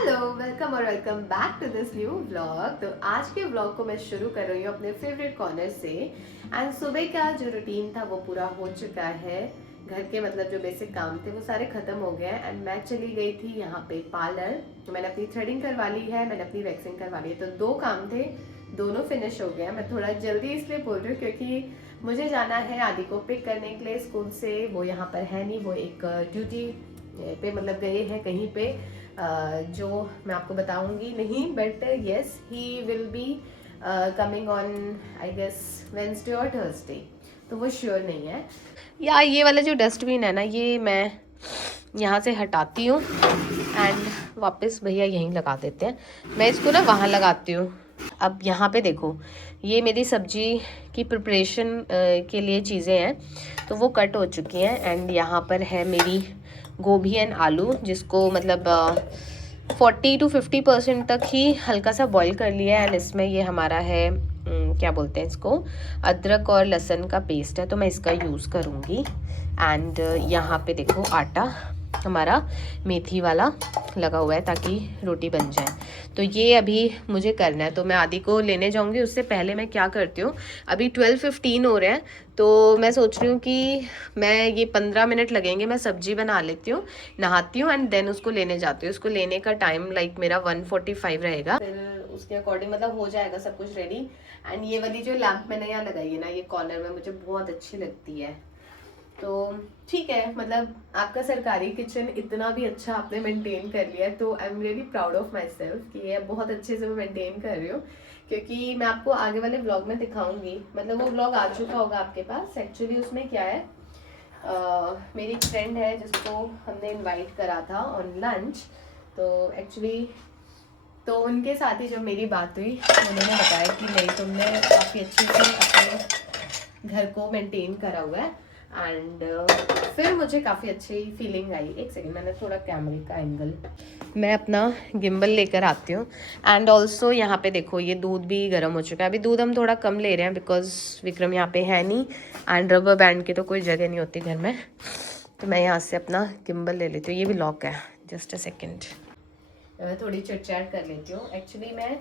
Hello welcome और welcome back to this new vlog. तो आज के व्लॉग को मैं शुरू कर रही हूँ अपने फेवरेट कॉर्नर से। एंड सुबह का जो रूटीन था वो पूरा हो चुका है। घर के मतलब जो बेसिक काम थे वो सारे खत्म हो गए एंड मैं चली गई थी यहाँ पे पार्लर। तो मैंने अपनी थ्रेडिंग करवा ली है, मैंने अपनी वैक्सिंग करवा ली है। तो दो काम थे, दोनों फिनिश हो गए। मैं थोड़ा जल्दी इसलिए बोल रही हूँ क्योंकि मुझे जाना है आदि को पिक करने के लिए स्कूल से। वो यहाँ पर है नहीं, वो एक ड्यूटी पे मतलब गए हैं कहीं पे, जो मैं आपको बताऊंगी नहीं, but yes he will be coming on I guess Wednesday और थर्सडे। तो वो श्योर नहीं है। या ये वाला जो डस्टबिन है ना, ये मैं यहाँ से हटाती हूँ एंड वापस भैया यहीं लगा देते हैं। मैं इसको ना वहाँ लगाती हूँ। अब यहाँ पे देखो, ये मेरी सब्जी की प्रिपरेशन के लिए चीज़ें हैं, तो वो कट हो चुकी हैं। एंड यहाँ पर है मेरी गोभी एंड आलू, जिसको मतलब 40 to 50% तक ही हल्का सा बॉईल कर लिया है। एंड इसमें ये हमारा है क्या बोलते हैं इसको, अदरक और लहसुन का पेस्ट है, तो मैं इसका यूज़ करूँगी। एंड यहाँ पे देखो आटा हमारा मेथी वाला लगा हुआ है ताकि रोटी बन जाए। तो ये अभी मुझे करना है, तो मैं आदि को लेने जाऊंगी। उससे पहले मैं क्या करती हूँ, अभी 12:15 हो रहे हैं, तो मैं सोच रही हूँ कि मैं ये 15 मिनट लगेंगे, मैं सब्जी बना लेती हूँ, नहाती हूँ एंड देन उसको लेने जाती हूँ। उसको लेने का टाइम लाइक मेरा 1:45 रहेगा, फिर उसके अकॉर्डिंग मतलब हो जाएगा सब कुछ रेडी। एंड ये वाली जो लैंप मैंने यहाँ लगाई है ना, ये कॉर्नर में मुझे बहुत अच्छी लगती है। तो ठीक है, मतलब आपका सरकारी किचन इतना भी अच्छा आपने मेंटेन कर लिया है, तो I am really proud of my self कि ये बहुत अच्छे से मैं मेंटेन कर रही हूँ। क्योंकि मैं आपको आगे वाले व्लॉग में दिखाऊंगी, मतलब वो व्लॉग आ चुका होगा आपके पास। एक्चुअली उसमें क्या है, मेरी एक फ्रेंड है जिसको हमने इनवाइट करा था ऑन लंच। तो एक्चुअली तो उनके साथ ही जब मेरी बात हुई, उन्होंने बताया कि नहीं, तुमने काफ़ी अच्छे से अपने घर को मेंटेन करा हुआ है। एंड फिर मुझे काफ़ी अच्छी फीलिंग आई। एक सेकेंड, मैंने थोड़ा कैमरे का एंगल, मैं अपना गिम्बल लेकर आती हूँ। एंड ऑल्सो यहाँ पे देखो, ये दूध भी गर्म हो चुका है। अभी दूध हम थोड़ा कम ले रहे हैं बिकॉज विक्रम यहाँ पे है नहीं, एंड रबर बैंड की तो कोई जगह नहीं होती घर में। तो मैं यहाँ से अपना गिम्बल ले लेती हूँ। ये भी लॉक है, जस्ट अ सेकेंड, थोड़ी चिट चैट कर लेती हूँ। एक्चुअली मैं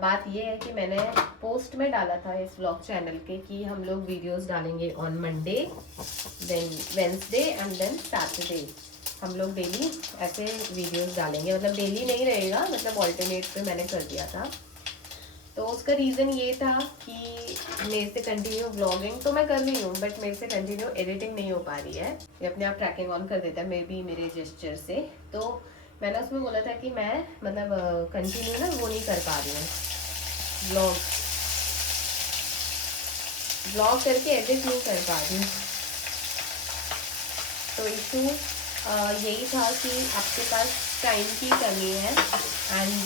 बात ये है कि मैंने पोस्ट में डाला था इस व्लॉग चैनल के कि हम लोग वीडियोस डालेंगे on Monday, then Wednesday and then Saturday. हम लोग डेली ऐसे वीडियोस डालेंगे, मतलब डेली नहीं रहेगा, मतलब ऑल्टरनेट पे मैंने कर दिया था। तो उसका रीज़न ये था कि मेरे से कंटिन्यू व्लॉगिंग तो मैं कर रही हूँ, बट मेरे से कंटिन्यू एडिटिंग नहीं हो पा रही है। ये अपने आप ट्रैकिंग ऑन कर देता है मे बी मेरे जेस्चर से। तो मैंने उसमें बोला था कि मैं मतलब कंटिन्यू ना वो नहीं कर पा रही हूँ, व्लॉग व्लॉग करके एडिट नहीं कर पा रही हूँ। तो इशू यही था कि आपके पास टाइम की कमी है। And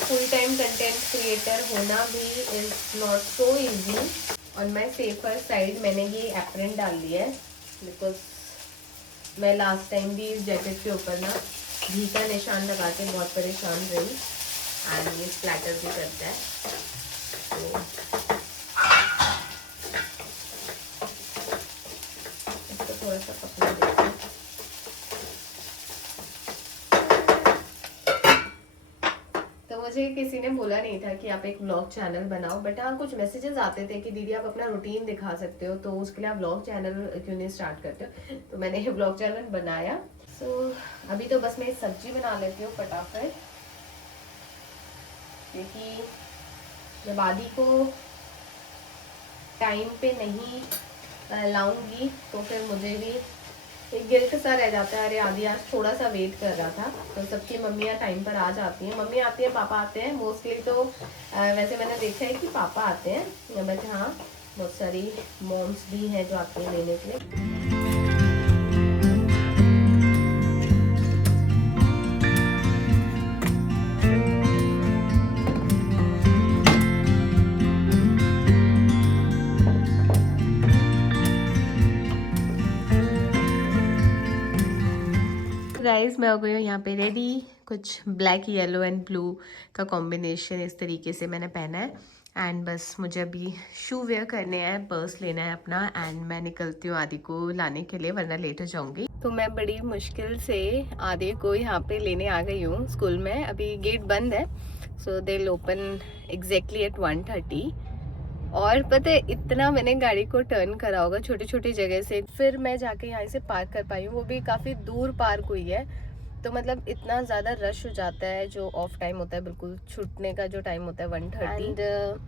full time content creator होना भी is not so easy. On my safer side मैंने ये एप्रन डाल लिया है बिकॉज मैं लास्ट टाइम भी इस जैकेट के ऊपर ना घी का निशान लगा के बहुत परेशान रही, एंड ये स्प्लैटर भी करता है। तो इसको थोड़ा सा पकना देती हूँ। तो मुझे किसी ने बोला नहीं था कि आप एक व्लॉग चैनल बनाओ, बट हाँ कुछ मैसेजेस आते थे कि दीदी आप अपना रूटीन दिखा सकते हो, तो उसके लिए आप व्लॉग चैनल क्यों नहीं स्टार्ट करते हो। तो मैंने ये व्लॉग चैनल बनाया। सो अभी तो बस मैं सब्जी बना लेती हूँ फटाफट, क्योंकि जब आदि को टाइम पे नहीं लाऊंगी तो फिर मुझे भी एक गिल्ट सा रह जाता है, अरे आदि आज थोड़ा सा वेट कर रहा था। तो सबकी मम्मियाँ टाइम पर आ जाती हैं, मम्मी आती है, पापा आते हैं मोस्टली। तो वैसे मैंने देखा है कि पापा आते हैं, बट हाँ बहुत सारी मॉम्स भी हैं जो आती हैं लेने के लिए। गाइस मैं हो गई हूँ यहाँ पे रेडी। कुछ ब्लैक येलो एंड ब्लू का कॉम्बिनेशन इस तरीके से मैंने पहना है। एंड बस मुझे अभी शू वेयर करने हैं, पर्स लेना है अपना, एंड मैं निकलती हूँ आदि को लाने के लिए, वरना लेट हो जाऊंगी। तो मैं बड़ी मुश्किल से आधे को यहाँ पे लेने आ गई हूँ स्कूल में। अभी गेट बंद है, so they will open exactly at 1:30। और पता है इतना मैंने गाड़ी को टर्न करा होगा छोटी छोटी जगह से, फिर मैं जाके यहाँ से पार्क कर पाई हूँ। वो भी काफ़ी दूर पार्क हुई है, तो मतलब इतना ज़्यादा रश हो जाता है। जो ऑफ टाइम होता है, बिल्कुल छूटने का जो टाइम होता है 1:30।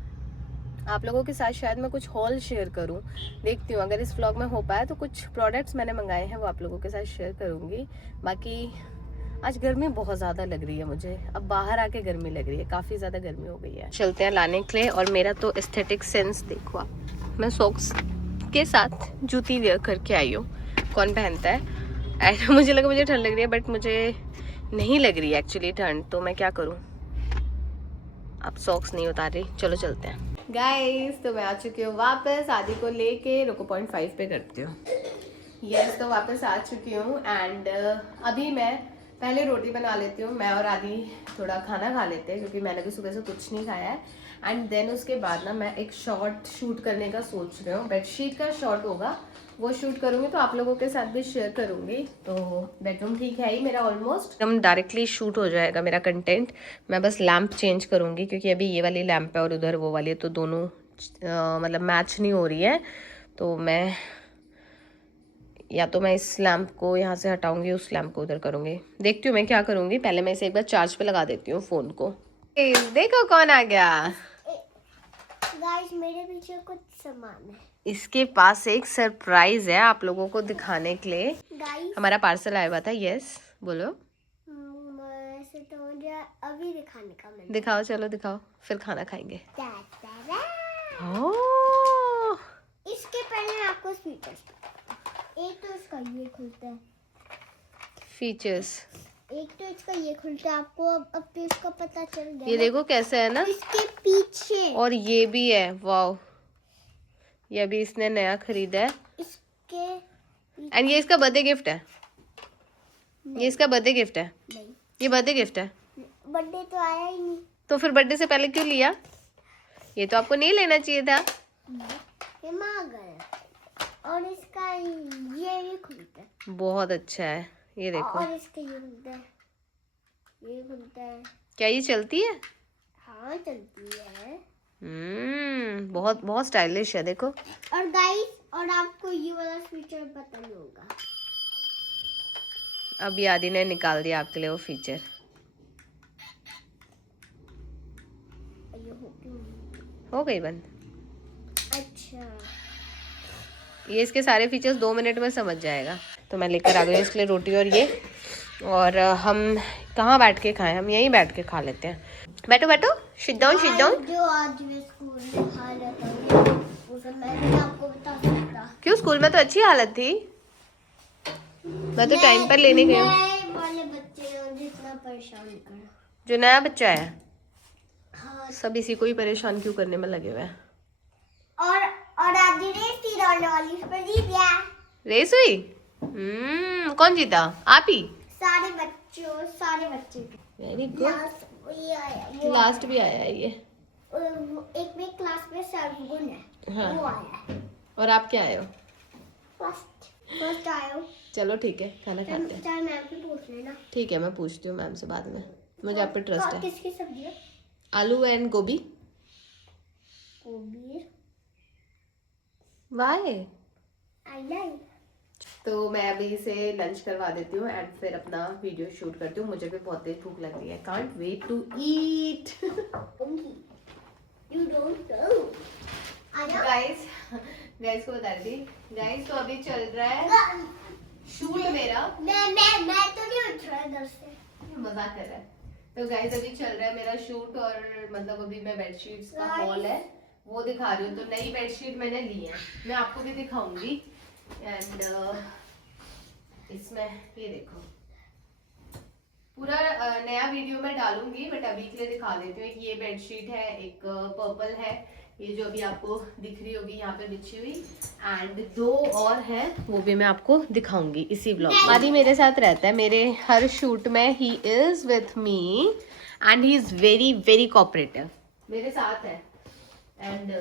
आप लोगों के साथ शायद मैं कुछ हॉल शेयर करूं, देखती हूँ अगर इस व्लॉग में हो पाया तो कुछ प्रोडक्ट्स मैंने मंगाए हैं वो आप लोगों के साथ शेयर करूंगी। बाकी आज गर्मी बहुत ज़्यादा लग रही है मुझे, अब बाहर आके गर्मी लग रही है, काफ़ी ज़्यादा गर्मी हो गई है। चलते हैं लाने के लिए। और मेरा तो एस्थेटिक सेंस देखो आप, मैं सॉक्स के साथ जूती वेयर करके आई हूँ। कौन पहनता है? मुझे लगा मुझे ठंड लग रही है, बट मुझे नहीं लग रही है एक्चुअली ठंड, तो मैं क्या करूँ, अब सॉक्स नहीं उतार रही। चलो चलते हैं गाइस। तो मैं आ चुकी हूँ वापस, आदि को लेके रुको 0.5 पे करती हूँ। यस, तो वापस आ चुकी हूँ। एंड अभी मैं पहले रोटी बना लेती हूँ, मैं और आदि थोड़ा खाना खा लेते हैं क्योंकि मैंने भी सुबह से कुछ नहीं खाया है। एंड देन उसके बाद ना मैं एक शॉर्ट शूट करने का सोच रही हूँ, बेडशीट का शॉर्ट होगा, वो शूट करूँगी तो आप लोगों के साथ भी शेयर करूँगी। तो बेडरूम ठीक है ही मेरा, ऑलमोस्ट एकदम डायरेक्टली शूट हो जाएगा मेरा कंटेंट। मैं बस लैम्प चेंज करूँगी क्योंकि अभी ये वाली लैम्प है और उधर वो वाली है, तो दोनों मतलब मैच नहीं हो रही है। तो मैं या तो मैं इस लैम्प को यहाँ से हटाऊंगी, उस लैम्प को उधर करूँगी, देखती हूँ मैं क्या करूँगी। पहले मैं इसे एक बार चार्ज पे लगा देती हूँ फ़ोन को। देखो कौन आ गया गाइस, मेरे पीछे कुछ सामान है। इसके पास एक सरप्राइज है आप लोगों को दिखाने के लिए। गाइस, हमारा पार्सल आया हुआ था। यस बोलो। वैसे तो मुझे अभी दिखाने का मन है। दिखाओ, चलो दिखाओ, फिर खाना खाएंगे। इसके पहले मैं आपको फीचर्स, एक तो इसका ये खुलता है, फीचर्स, एक तो इसका ये खुलता है। आपको अब तो इसका पता चल गया। ये देखो कैसे है ना, इसके पीछे, और ये भी है। वाओ, ये अभी इसने नया खरीदा है। इसके एंड ये इसका बर्थडे गिफ्ट है। ये इसका बर्थडे गिफ्ट है। नहीं, ये बर्थडे गिफ्ट है। बर्थडे तो आया ही नहीं, तो फिर बर्थडे से पहले क्यों लिया? ये तो आपको नहीं लेना चाहिए था। ये मांग है। और इसका ये भी खुलता है, बहुत अच्छा है, ये देखो। और इसका ये खुलता है, ये खुलता है। क्या ये चलती है? हाँ, चलती है। बहुत बहुत स्टाइलिश है, देखो। और गाइस, और आपको ये वाला फीचर पता नहीं होगा। अब आदि ने निकाल दिया आपके लिए वो फीचर। हो गई बंद। अच्छा, ये इसके सारे फीचर्स 2 मिनट में समझ जाएगा। तो मैं लेकर आ गई इसके लिए रोटी और ये। और हम कहाँ बैठ के खाएं? हम यहीं बैठ के खा लेते हैं। बैठो बैठो, सिट डाउन सिट डाउन। जो आज मैं स्कूल में खा लेता हूँ वो सब मैं भी आपको बता सकता। क्यों, स्कूल में तो अच्छी हालत थी, मैं तो टाइम पर लेने गई हूँ। वाले बच्चे ने जितना परेशान करा, जो नया बच्चा है, हाँ। सब इसी को ही परेशान क्यों करने में लगे हुए हैं। और आज रेस थी दौड़ने वाली, उस पर जीत गया। रेस हुई? कौन जीता? आप ही? सारे बच्चे। Very good. लास्ट भी आया है ये। एक में क्लास में सर्वगुण है, हाँ। वो आया है। और आप क्या आए हो? फर्स्ट आया हूँ। चलो ठीक है, खाना खाते हैं। चाहे मैम से पूछ लेना। ठीक है, मैं पूछती हूँ मैम से बाद में, मुझे आप पे ट्रस्ट है। किसकी सब्जी है? आलू एंड गोभी। वाई? I like. तो मैं अभी इसे लंच करवा देती हूँ एंड फिर अपना वीडियो शूट करती हूँ। मुझे भी बहुत तेज भूख लग रही है, can't wait to eat. You don't know. Guys को बता रही थी, गाइस तो अभी चल रहा है शूट मेरा। मैं तो नहीं उठ रहा इधर से, मजाक कर रहा है। तो गाइस अभी चल रहा है मेरा शूट, और मतलब अभी मैं बेडशीट्स का हॉल है वो दिखा रही हूँ। तो नई बेडशीट मैंने ली है, मैं आपको भी दिखाऊंगी। एंड इसमें ये देखो, पूरा नया वीडियो में डालूंगी, बट अभी के लिए दिखा देती हूँ। एक ये बेडशीट है, एक पर्पल है, ये जो अभी आपको दिख रही होगी यहाँ पे बिछी हुई, एंड 2 और है, वो भी मैं आपको दिखाऊंगी इसी व्लॉग में। आदि मेरे साथ रहता है, मेरे हर शूट में he is with me and he is very very cooperative, मेरे साथ है। एंड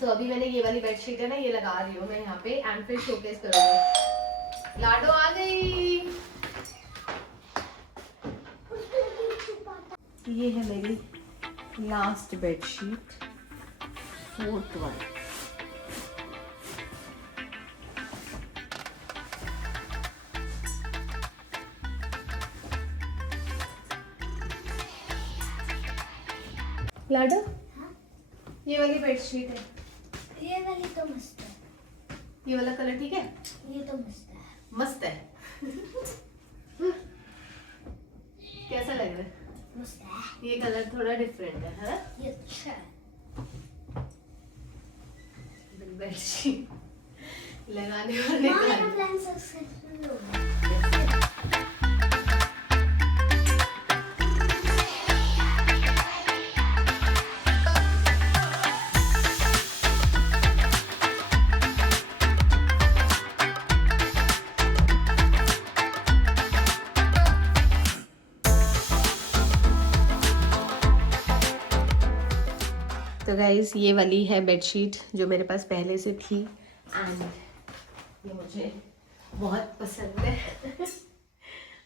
तो अभी मैंने ये वाली बेडशीट है ना, ये लगा रही हूँ मैं यहाँ पे, एंड फिर शोकेस करूँगी। लाडो आ गई। ये है मेरी लास्ट बेडशीट, 4th वन। लाडो, ये वाली बेडशीट है। ये वाली तो मस्त है। ये वाला कलर ठीक है? ये तो मस्त है। मस्त है। कैसा लग रहा है? मस्त है। ये कलर थोड़ा डिफरेंट है ना? ये अच्छा है। बेडशीट लगाने वाले हमारा का प्लान सक्सेसफुल हो गया। तो गाइस ये वाली है बेडशीट जो मेरे पास पहले से थी एंड ये मुझे बहुत पसंद है।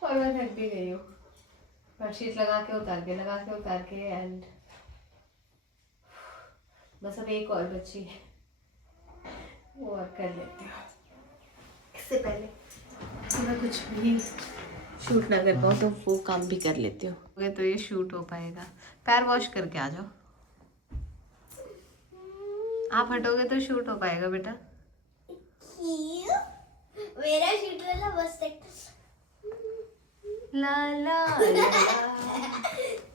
और मैं थक भी गई हूँ बेडशीट लगा के उतार के एंड बस अब एक और बची है, वो और कर लेती हूँ। इससे पहले कि मैं कुछ भी शूट ना कर पाऊँ तो वो काम भी कर लेती हूँ। तो ये शूट हो पाएगा। पैर वॉश करके आ जाओ। आप हटोगे तो शूट हो पाएगा बेटा। मेरा शूट वाला बस ला ला ला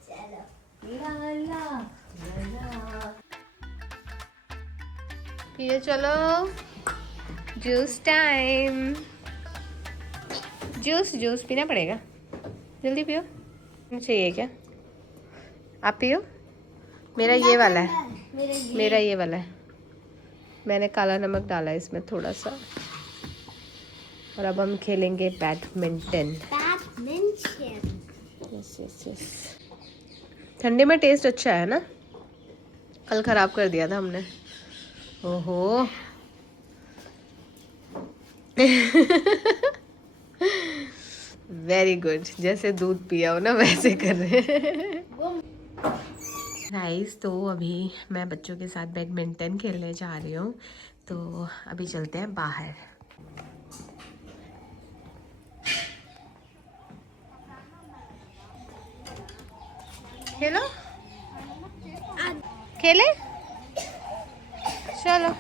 चलो ला ला ला। पियो चलो, जूस टाइम। जूस पीना पड़ेगा, जल्दी पियो। चाहिए क्या? आप पियो। मेरा ये वाला है, मेरा ये वाला है। मैंने काला नमक डाला है इसमें थोड़ा सा। और अब हम खेलेंगे बैडमिंटन। Yes yes yes. ठंडे में टेस्ट अच्छा है ना? कल खराब कर दिया था हमने। ओहो। वेरी गुड, जैसे दूध पिया हो ना वैसे कर रहे हैं। गाइस तो अभी मैं बच्चों के साथ बैडमिंटन खेलने जा रही हूँ, तो अभी चलते हैं बाहर। खेलो, खेले, चलो।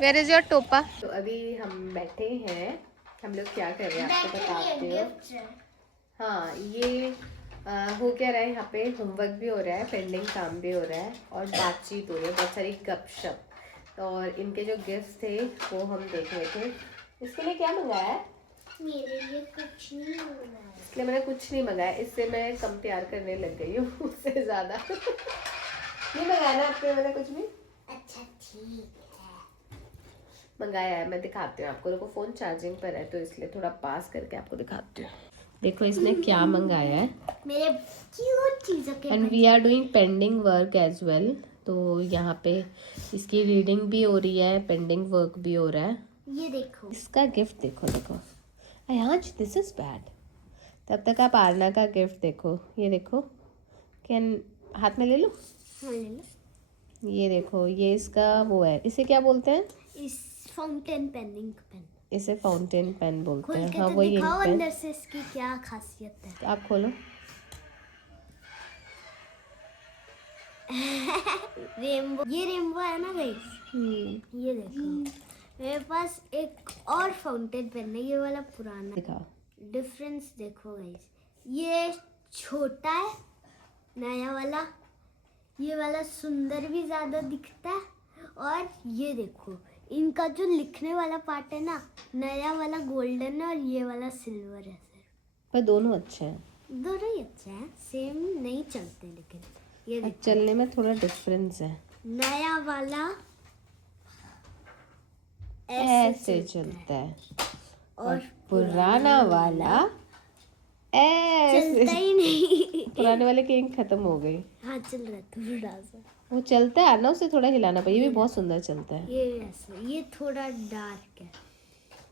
वेयर इज योर टोपा? तो अभी हम बैठे हैं। हम लोग क्या कर रहे हैं आपको बताते हो। हाँ, ये हो क्या रहा है यहाँ पे, होमवर्क भी हो रहा है, पेंडिंग काम भी हो रहा है और बातचीत हो रही है, बहुत सारी गपशप। और इनके जो गिफ्ट थे वो हम देख रहे थे। इसके लिए क्या मंगाया है? मेरे लिए कुछ नहीं मंगाया। इसलिए मैंने कुछ नहीं मंगाया, इससे मैं कम प्यार करने लग गई हूँ उससे ज़्यादा। नहीं मंगाया ना आपने मैंने कुछ भी? अच्छा ठीक है। मंगाया है, मैं दिखाती हूँ आपको। देखो फ़ोन चार्जिंग पर है तो इसलिए थोड़ा पास करके आपको दिखाती हूँ। देखो इसने क्या मंगाया है। मेरे क्यूट चीज़ों के and we are doing pending work as well. तो यहाँ पे इसकी रीडिंग भी हो रही है, पेंडिंग वर्क भी हो रहा है। ये देखो इसका गिफ्ट देखो, देखो अयांश दिस इज बैड। तब तक आप आरना का गिफ्ट देखो। ये देखो, कैन हाथ में ले लो। हाँ, ले लो। ये देखो, ये इसका वो है, इसे क्या बोलते हैं? इस फाउंटेन पेनिंग पेन। इसे फाउंटेन पेन बोलते खोल हैं। के हाँ तो वही दिखाओ पेन। अंदर से इसकी क्या खासियत है। आप खोलो। रेनबो, ये रेनबो है ना गाइस। ये देखो मेरे पास एक और फाउंटेन पेन है, ये वाला पुराना। दिखाओ डिफरेंस देखो गाइस, ये छोटा है नया वाला, ये वाला सुंदर भी ज़्यादा दिखता है। और ये देखो इनका जो लिखने वाला पार्ट है ना, नया वाला गोल्डन है और ये वाला सिल्वर है सर। पर दोनों अच्छे हैं, दोनों ही अच्छे हैं, सेम नहीं चलते लेकिन ये देखो चलने में थोड़ा डिफरेंस है। नया वाला ऐसे चलता है और पुराना वाला ऐसे। चलता ही नहीं। पुराने वाले की इंक खत्म हो गई। हाँ चल रहा है थोड़ा सा। वो चलता है ना, उसे थोड़ा हिलाना पड़ेगा। ये भी बहुत सुंदर चलता है। ये ऐसे, ये थोड़ा डार्क है।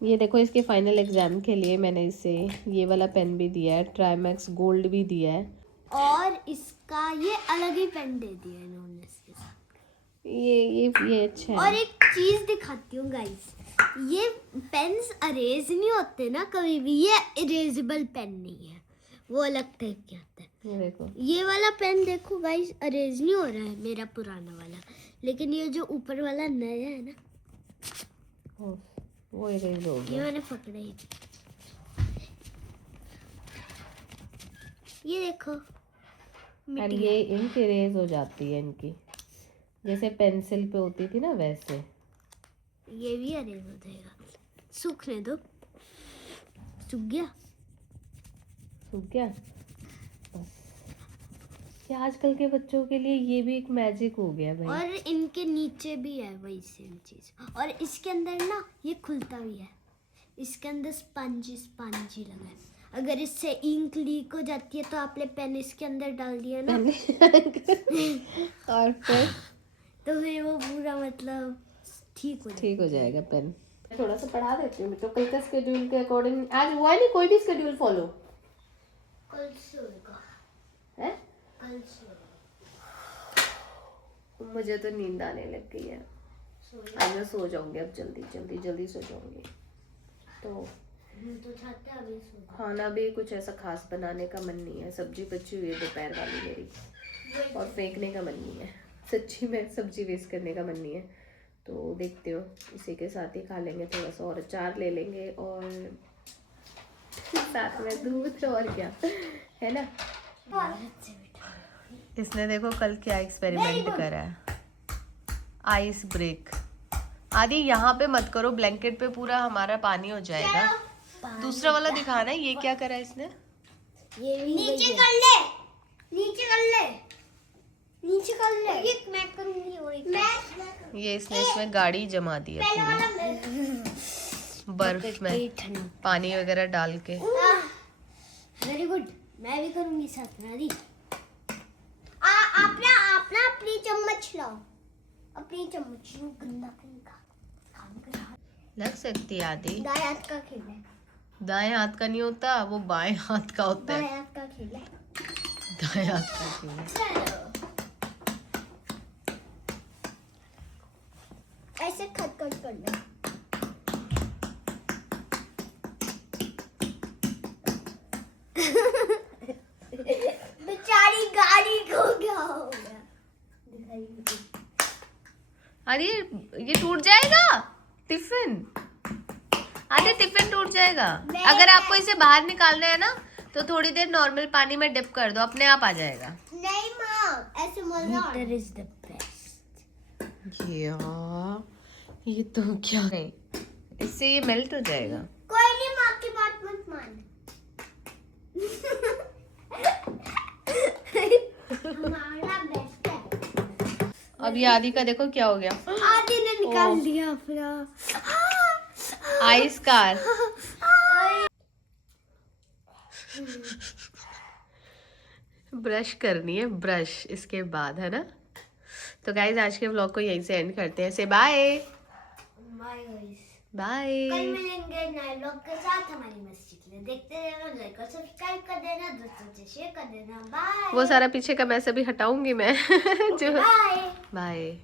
ये देखो इसके फाइनल एग्जाम के लिए मैंने इसे ये वाला पेन भी दिया है, ट्राईमैक्स गोल्ड भी दिया है। और इसका ये अलग ही पेन दे दिया इन्होंने इसके साथ। ये अच्छा है। और एक चीज दिखाती हूँ गाइस, ये पेन्स अरेज नहीं होते ना कभी भी, ये इरेजेबल पेन नहीं है, वो अलग टाइप के होता है। ये देखो, ये वाला पेन देखो गाइस, अरेज नहीं हो रहा है मेरा पुराना वाला, लेकिन ये जो ऊपर वाला नया है ना, वो इरेज हो ये गया। मैंने पकड़ा ही। ये देखो एंड ये इंक इरेज हो जाती है इनकी, जैसे पेंसिल पे होती थी ना वैसे। ये भी अरेज हो जाएगा, सूखने दो। सूख गया, सूख गया बस। ये आजकल के बच्चों के लिए ये भी एक मैजिक हो गया भाई। और इनके नीचे भी है वही सेम चीज, और इसके अंदर ना ये खुलता भी है, इसके अंदर स्पंजी लगा है। अगर इससे इंक लीक हो जाती है तो आपने पेन इसके अंदर डाल दिया ना, और फिर तो फिर वो पूरा मतलब ठीक हो जाएगा पेन। थोड़ा सा पढ़ा देती हूँ तो कल का स्केड्यूल के अकॉर्डिंग आज हुआ नहीं कोई भी स्केड्यूल फॉलो। कल से होगा, है कल से होगा। मुझे तो नींद आने लग गई है, आज मैं सो जाऊंगी अब, जल्दी सो जाऊंगी। तो चाहते हैं अभी सो जाओ। खाना भी कुछ ऐसा खास बनाने का मन नहीं है, सब्जी बची हुई है दोपहर वाली मेरी, और फेंकने का मन नहीं है सच्ची में, सब्जी वेस्ट करने का मन नहीं है। तो देखते हो इसी के साथ ही खा लेंगे, थोड़ा सा और अचार ले लेंगे और साथ में दूध, और क्या है ना। इसने देखो कल क्या एक्सपेरिमेंट करा है, आइस ब्रेक। आदि यहाँ पे मत करो, ब्लैंकेट पे पूरा हमारा पानी हो जाएगा। दूसरा वाला दिखाना है, ये क्या करा है इसने। ये नीचे कर ले, नीचे कर ले, नीचे कर ले। ये मैं करूंगी, और एक मैं ये इसने इसमें गाड़ी जमा दी है पूरी बर्फ में पानी वगैरह डाल के। वेरी गुड, मैं भी करूंगी साथ में। आदि आप ना अपनी चम्मच लाओ, अपनी चम्मच। गंदा कहीं लग सकती है आदि। दाएं हाथ का खेल है, दाएं हाथ का नहीं होता, वो बाएं हाथ का होता है। दाएं हाथ का खेल है, दाएं हाथ का खेल है। चलो ऐसे खट खट कर ले। बेचारी गाड़ी खो गया होगा। अरे ये टूट जाएगा टिफिन, आधे टिफिन टूट जाएगा। अगर आपको इसे बाहर निकालना है ना तो थोड़ी देर नॉर्मल पानी में डिप कर दो, अपने आप आ जाएगा। नहीं माँ, ऐसे मजा आता है। Is the best. ये तो क्या है, इससे ये मेल्ट हो जाएगा। कोई नहीं, माँ की बात मत मान। हमारा बेस्ट है। अब ये आदि का देखो क्या हो गया, आदि ने निकाल दिया अपना आइस कार। ब्रश करनी है, ब्रश इसके बाद, है ना। तो गाइज आज के व्लॉग को यहीं से एंड करते हैं। से बाय बाय। कल मिलेंगे नए व्लॉग के साथ। हमारी मस्ती के लिए देखते रहना, लाइक और सब्सक्राइब कर देना, दोस्तों से शेयर कर देना। बाय। वो सारा पीछे का मैं सभी हटाऊंगी मैं जो बाय बाय।